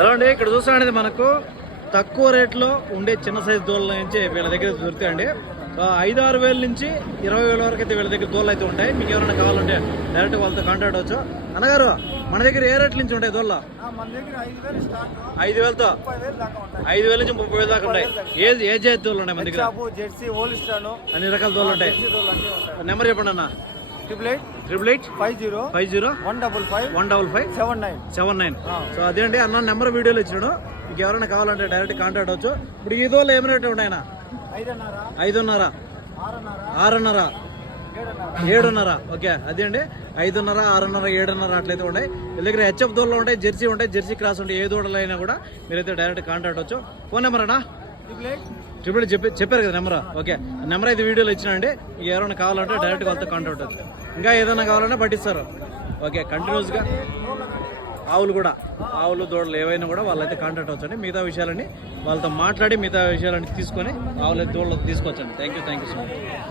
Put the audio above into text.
ఎలా అండి ఇక్కడ చూస్తానండి మనకు తక్కువ రేట్లో ఉండే చిన్న సైజు దూడల నుంచి వీళ్ళ దగ్గర దొరుకుతాయండి. ఐదు ఆరు వేల నుంచి ఇరవై వేల వరకు అయితే వీళ్ళ దగ్గర దూడలు అయితే ఉంటాయి. మీకు ఎవరైనా కావాలంటే డైరెక్ట్ వాళ్ళతో కాంటాక్ట్ అవ్వచ్చు. అన్నగారు మన దగ్గర ఏ రేట్ల నుంచి ఉంటాయి దగ్గర ఐదు వేలతో? ఐదు వేల నుంచి ముప్పై వేల దాకా ఉంటాయి. ఏ ఏ జాతి దూడలు ఉన్నాయి మన దగ్గర? అన్ని రకాల అన్నీ ఉంటాయి. నెంబర్ చెప్పండి అన్న. Triple eight triple eight five zero five zero one double five one double five seven nine seven nine so అదేంటి? అన్న నెంబర్ వీడియోలో ఇచ్చినాడు. మీకు ఎవరైనా కావాలంటే డైరెక్ట్ కాంటాక్ట్ అవ్వచ్చు. ఇప్పుడు ఈ దోళ్ళు ఏం రేట్ ఉన్నాయన్న? ఐదున్నర. ఆరున్నర. ఏడున్నర. ఓకే. అదే అండి ఐదున్నర ఆరున్నర ఏడున్నర అట్లయితే ఉంటాయి వీళ్ళ దగ్గర హెచ్ఎఫ్ దూడలు ఉంటాయి జెర్సీ ఉంటాయి జెర్సీ క్రాస్ ఉంటాయి. ఏ దూడలు అయినా కూడా మీరైతే డైరెక్ట్ కాంటాక్ట్ అవ్వచ్చు. ఫోన్ నెంబర్ అన్నా? ట్రిపుల్ చెప్పి చెప్పారు కదా నెంబర్. ఓకే. నెంబర్ అయితే వీడియోలో ఇచ్చినా అండి ఎవరైనా కావాలంటే డైరెక్ట్ వాళ్ళతో కాంటాక్ట్ అవ్వచ్చు. ఇంకా ఏదైనా కావాలన్నా పట్టిస్తారు. ఓకే కంటిన్యూస్గా ఆవులు కూడా ఆవులు దూడలు ఏవైనా కూడా వాళ్ళైతే కాంటాక్ట్ అవచ్చండి. మిగతా విషయాలని వాళ్ళతో మాట్లాడి మిగతా విషయాలని తీసుకొని ఆవులు దూడలు తీసుకొచ్చండి. Thank you thank you so much